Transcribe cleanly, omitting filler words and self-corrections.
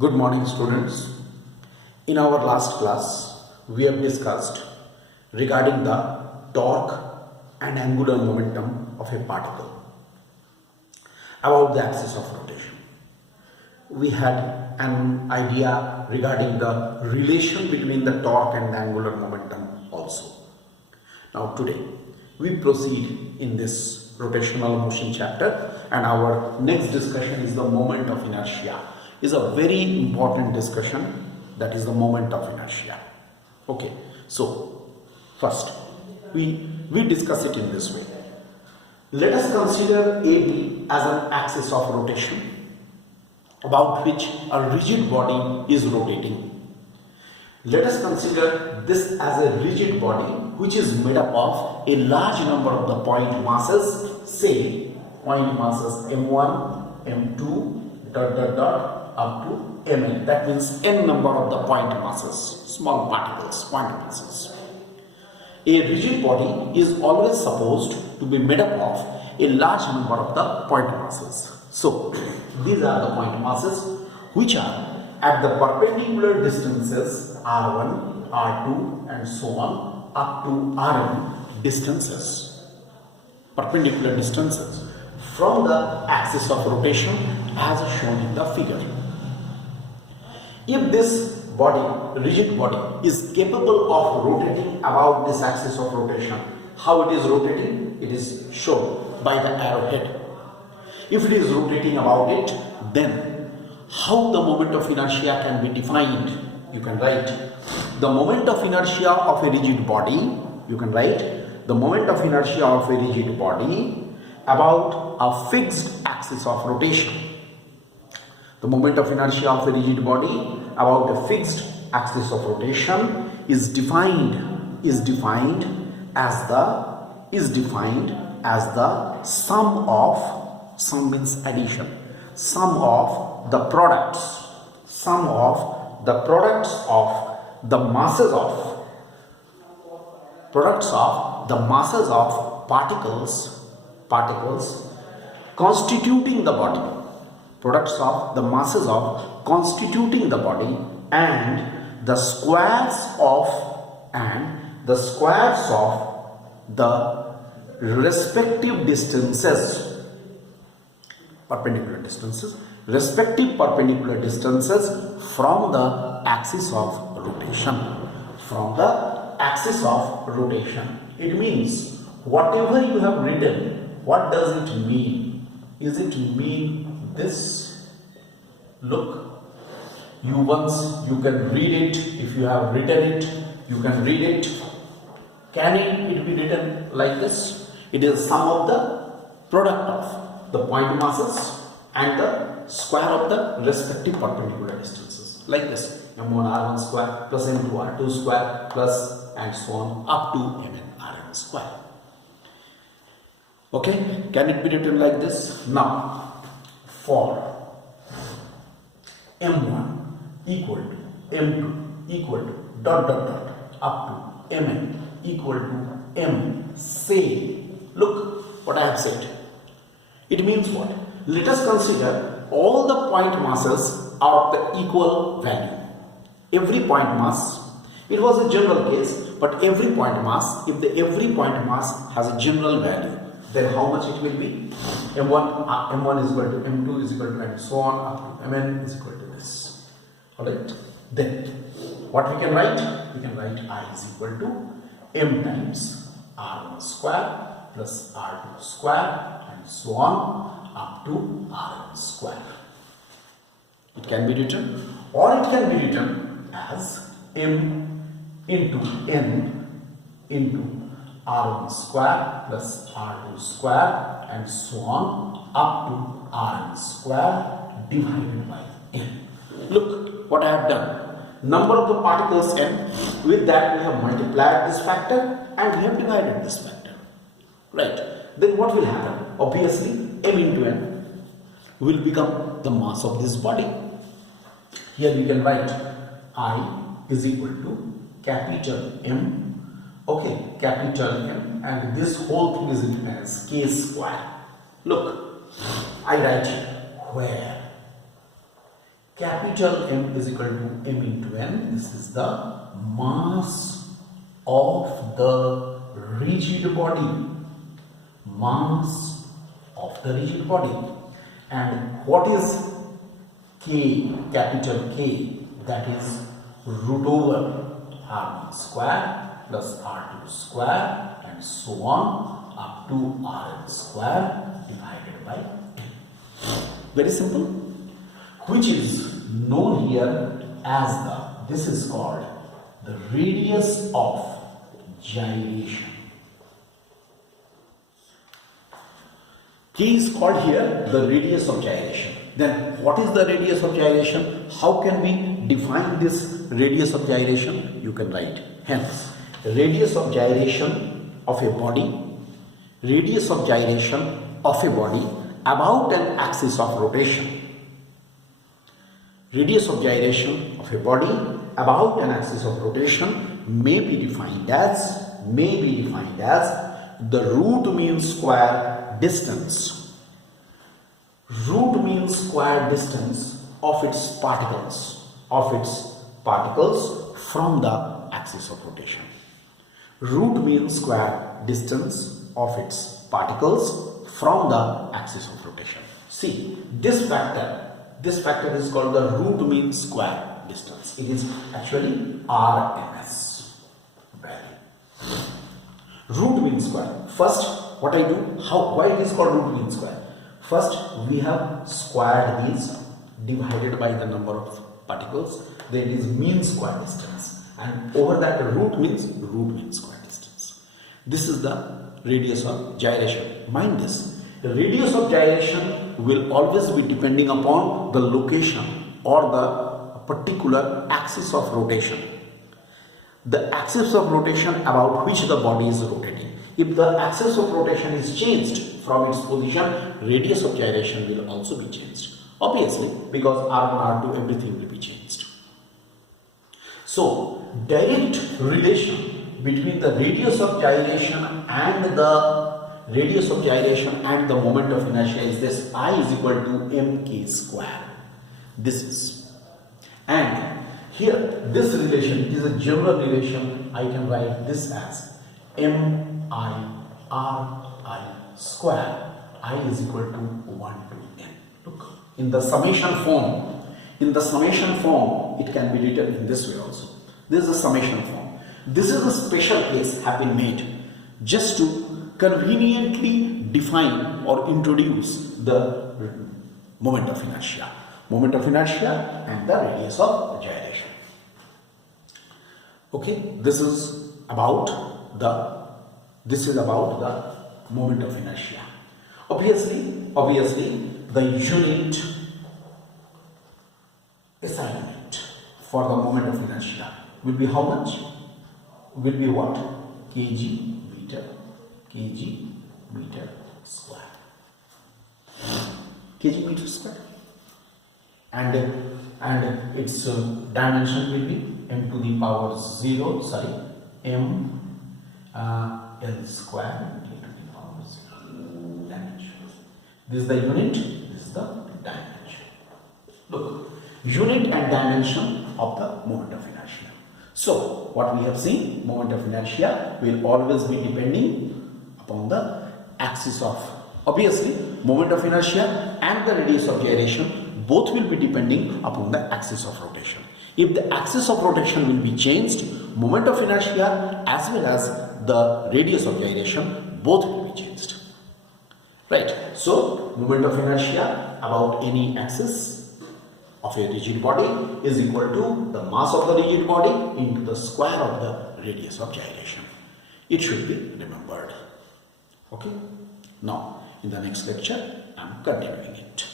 Good morning, students. In our last class, we have discussed regarding the torque and angular momentum of a particle about the axis of rotation. We had an idea regarding the relation between the torque and the angular momentum also. Now today, we proceed in this rotational motion chapter, and our next discussion is the moment of inertia. Is a very important discussion, that is the moment of inertia. Okay, so first we discuss it in this way. Let us consider AB as an axis of rotation about which a rigid body is rotating. Let us consider this as a rigid body which is made up of a large number of the point masses, say point masses m1, m2, up to mn. That means n number of the point masses, small particles, point masses. A rigid body is always supposed to be made up of a large number of the point masses. So these are the point masses which are at the perpendicular distances r1, r2 and so on up to rn distances, perpendicular distances from the axis of rotation as shown in the figure. If this body, rigid body, is capable of rotating about this axis of rotation, how it is rotating? It is shown by the arrowhead. If it is rotating about it, then how the moment of inertia can be defined? You can write the moment of inertia of a rigid body. You can write the moment of inertia of a rigid body about a fixed axis of rotation. The moment of inertia of a rigid body about a fixed axis of rotation is defined as the sum means addition, sum of the products of the masses of particles constituting the body, products of the masses of constituting the body, and the squares of the respective distances, respective perpendicular distances from the axis of rotation. It means whatever you have written, what does it mean? Is it mean this? Look, you can read it. If you have written it, you can read it. Can it be written like this? It is sum of the product of the point masses and the square of the respective perpendicular distances, like this: m1 r1 square plus m2 r2 square plus and so on up to mn rn square. Okay, can it be written like this? Now, for m1 equal to m2 equal to up to mn equal to m, say, look what I have said. It means what? Let us consider all the point masses are of the equal value. Every point mass, it was a general case, but every point mass, if every point mass has a general value, then how much it will be? m1 is equal to m2 is equal to and so on up to mn is equal to this. Alright, then what we can write? We can write I is equal to m times r1 square plus r2 square and so on up to rn square. It can be written, or it can be written as m into n into r1 square plus r2 square and so on up to rn square divided by n. Look what I have done. Number of the particles n, with that we have multiplied this factor and we have divided this factor. Right. Then what will happen? Obviously m into n will become the mass of this body. Here we can write I is equal to capital M, okay, capital M, and this whole thing is written as k square. Look, I write where capital M is equal to m into n. This is the mass of the rigid body. Mass of the rigid body. And what is K, capital K? That is root over R1 square plus R2 square and so on up to Rn square divided by n. Very simple. Which is known here as this is called the radius of gyration. K is called here the radius of gyration. Then what is the radius of gyration? How can we define this radius of gyration? You can write hence radius of gyration of a body, radius of gyration of a body about an axis of rotation. Radius of gyration of a body about an axis of rotation may be defined as the root mean square distance. Root mean square distance of its particles from the axis of rotation. Root mean square distance of its particles from the axis of rotation. See, this factor is called the root mean square distance. It is actually RMS value. Root mean square. First, what I do, why it is called root mean square? First, we have squared these divided by the number of particles. Then it is mean square distance, and over that root means square distance. This is the radius of gyration. Mind this, the radius of gyration will always be depending upon the location or the particular axis of rotation. The axis of rotation about which the body is rotating. If the axis of rotation is changed from its position, radius of gyration will also be changed. Obviously, because R1, R2, everything will be changed. So, direct relation between the radius of gyration and the moment of inertia is this: I is equal to mk square. This is, and here this relation is a general relation. I can write this as mi ri square. I is equal to 1 to n. Look, in the summation form, it can be written in this way also. This is the summation form. This is a special case have been made just to conveniently define or introduce the moment of inertia and the radius of gyration. Okay, this is about the moment of inertia. Obviously, the unit assignment for the moment of inertia will be how much? Will be what? kg meter square. Kg meter square. And its dimension will be m to the power 0, m l square to the power 0 dimension. This is the unit, this is the dimension. Look, unit and dimension of the moment of inertia. So, what we have seen, moment of inertia will always be depending upon the axis of, obviously, moment of inertia and the radius of gyration both will be depending upon the axis of rotation. If the axis of rotation will be changed, moment of inertia as well as the radius of gyration both will be changed. Right. So, moment of inertia about any axis of a rigid body is equal to the mass of the rigid body into the square of the radius of gyration. It should be remembered. Okay. Now, in the next lecture, I am continuing it.